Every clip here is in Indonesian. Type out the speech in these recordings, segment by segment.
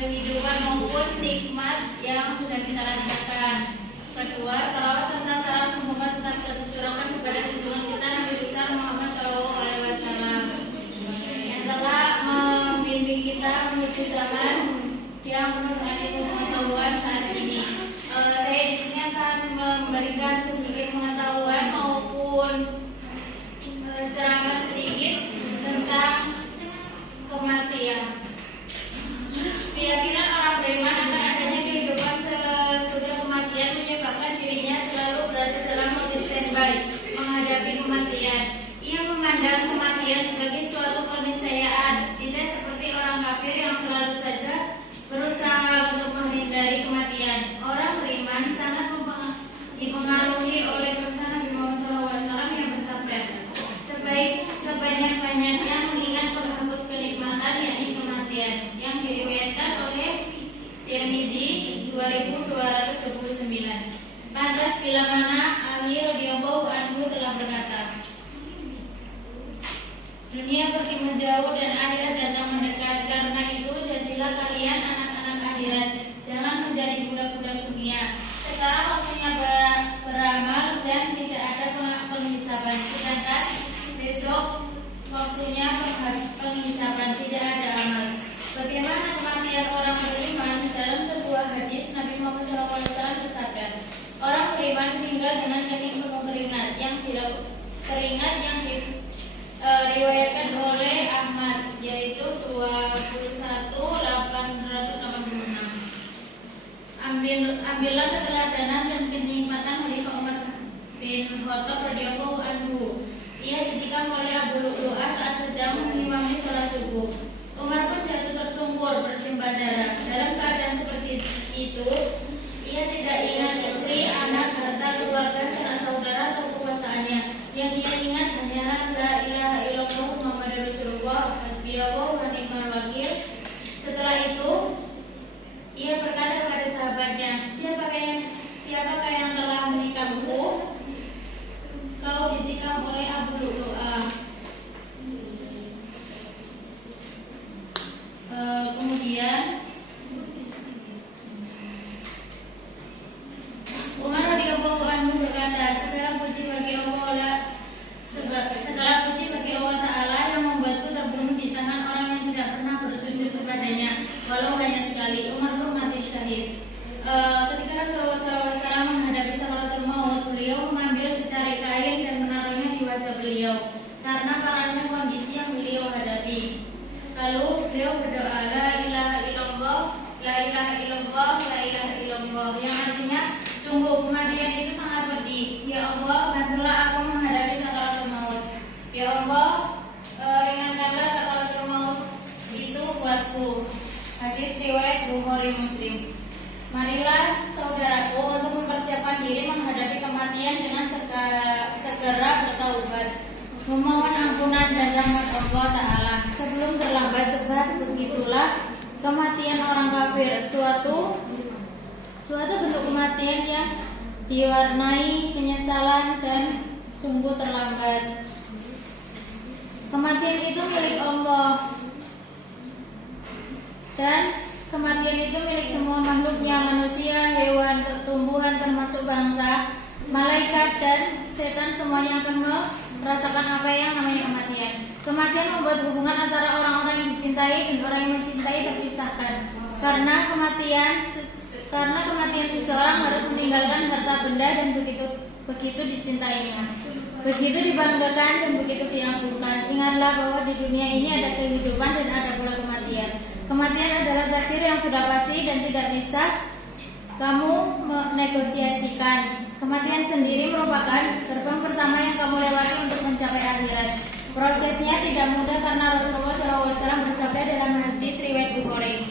kehidupan maupun nikmat yang sudah kita rasakan. Kedua, salawat serta salam semoga tetap tercurahkan kepada junjungan kita Nabi besar Muhammad SAW yang telah membimbing kita menuju zaman yang penuh dengan ilmu pengetahuan saat ini. Saya di sini akan memberikan sedikit pengetahuan maupun ceramah sedikit tentang kematian. Keyakinan orang beriman akan adanya kehidupan sesudah kematian menyebabkan dirinya selalu berada dalam mode standby menghadapi kematian. Ia memandang kematian sebagai suatu keniscayaan, tidak seperti orang kafir yang selalu saja berusaha untuk menghindari kematian. Orang beriman sangat dipengaruhi oleh pesan Nabi Muhammad SAW yang bersabda, sebanyak-banyaknya mengingat penghapus kenikmatan yakni kematian, yang diriwayatkan oleh Tirmizi 2229. Lantas bila mana Ali radhiyallahu anhu telah berkata, dunia pergi menjauh dan akhirat datang mendekat. Karena itu jadilah kalian anak-anak akhirat, jangan menjadi budak-budak dunia. Sekarang waktunya beramal dan tidak ada penghisaban, sedangkan besok waktunya penghisaban, tidak ada amal. Bagaimana kematian orang beriman? Dalam sebuah hadis Nabi Muhammad SAW bersabda, orang beriman meninggal dengan kening penuh keringat yang diriwayatkan oleh Ahmad, yaitu 21.886. Ambillah keteladanan dan kenikmatan Khalifah Umar bin Khattab radhiyallahu anhu. Ia ditikam oleh Abu Lu'lu'ah saat sedang mengimami sholat subuh. Umar pun jatuh tersungkur bersimbah darah. Dalam keadaan seperti itu, ia tidak ingat istri, anak, harta, keluarga, sanak saudara atau kekuasaannya. Yang ia ingat hanyalah la ilaha illallah Muhammadur Rasulullah, hasbiyallahu wa ni'mal wakil. Setelah itu, ia berkata kepada sahabatnya, siapakah yang telah menikamku? Kau ditikam oleh Abu Lu'lu'ah. Kemudian Umar radhiyallahu anhu berkata, setelah puji bagi Allah Ta'ala yang membuatku terbunuh di tangan orang yang tidak pernah bersujud kepadanya, walau hanya sekali. Umar pun mati syahid. Ketika Rasulullah SAW menghadapi sakaratul maut, beliau mengambil secari kain dan menaruhnya di wajah beliau karena parahnya kondisi yang beliau hadapi. Lalu beliau berdoa, la ilaha illallah, la ilaha illallah, la ilaha illallah, yang artinya sungguh kematian itu sangat pedih. Ya Allah, bantulah aku menghadapi sakaratul maut. Ya Allah, ringankanlah sakaratul maut itu buatku. Hadis riwayat Bukhari Muslim. Marilah saudaraku untuk mempersiapkan diri menghadapi kematian dengan segera bertaubat, memohon ampunan dan rahmat Allah Ta'ala sebelum terlambat, sebab begitulah kematian orang kafir, suatu bentuk kematian yang diwarnai penyesalan dan sungguh terlambat. Kematian itu milik Allah dan kematian itu milik semua makhluknya, manusia, hewan, tumbuhan, termasuk bangsa, malaikat dan setan, semuanya akan merasakan apa yang namanya kematian. Kematian membuat hubungan antara orang-orang yang dicintai dan orang yang mencintai terpisahkan. Karena kematian seseorang harus meninggalkan harta benda dan begitu dicintainya, begitu dibanggakan dan begitu diagungkan. Ingatlah bahwa di dunia ini ada kehidupan dan ada pula kematian. Kematian adalah takdir yang sudah pasti dan tidak bisa kamu menegosiasikan. Kematian sendiri merupakan gerbang pertama yang kamu lewati untuk mencapai akhirat. Prosesnya tidak mudah karena Rasulullah SAW bersabda dalam hadis riwayat Bukhari,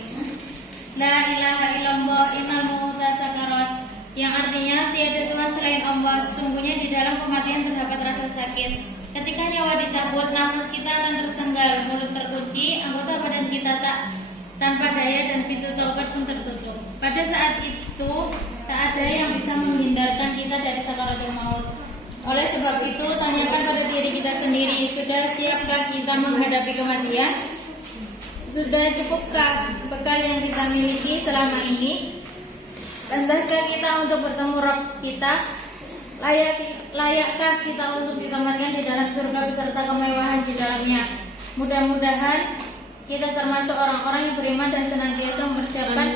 la ilaha illallah innal mauta sakarat, yang artinya tiada Tuhan selain Allah. Sesungguhnya di dalam kematian terdapat rasa sakit. Ketika nyawa dicabut, nafas kita akan tersenggal, mulut terkunci, anggota badan kita tanpa daya dan pintu taubat pun tertutup. Pada saat itu tak ada yang bisa menghindarkan kita dari sakaratul maut. Oleh sebab itu, tanyakan pada diri kita sendiri, sudah siapkah kita menghadapi kematian? Sudah cukupkah bekal yang kita miliki selama ini? Pantaskah kita untuk bertemu Rabb kita? Layakkah kita untuk ditempatkan di dalam surga beserta kemewahan di dalamnya? Mudah-mudahan kita termasuk orang-orang yang beriman dan senantiasa mempersiapkan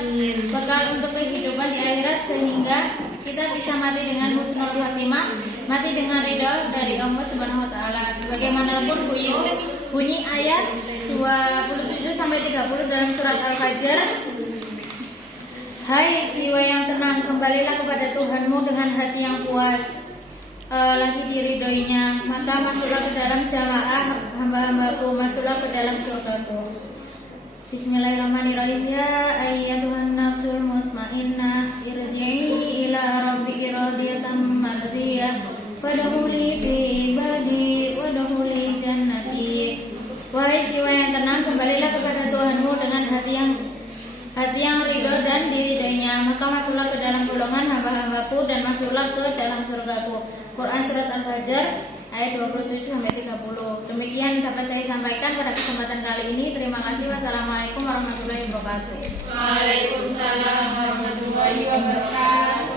bekal untuk kehidupan di akhirat sehingga kita bisa mati dengan husnul khatimah, mati dengan ridha dari Allah Subhanahu wa taala. Sebagaimanapun bunyi ayat 27 sampai 30 dalam surat Al-Fajr. Hai jiwa yang tenang, kembalilah kepada Tuhanmu dengan hati yang puas, lagi diridhoinya, maka masuklah ke dalam jamaah hamba-hambaku, masuklah ke dalam surgaku. Bismillahirrahmanirrahim. Ya ayyatuhan nafsul mutmainnah, irji'i ila rabbiki radiyatan mardiyah, fadkhuli fi ibadi wadkhuli jannati. Wahai jiwa yang tenang, kembalilah kepada Tuhanmu dengan hati yang ridho dan diridainya, maka masuklah ke dalam golongan hamba-hambaku dan masuklah ke dalam surgaku. Quran Surat Al-Fajr ayat 27 sampai 30. Demikian dapat saya sampaikan pada kesempatan kali ini. Terima kasih. Wassalamualaikum warahmatullahi wabarakatuh. Waalaikumsalam warahmatullahi wabarakatuh.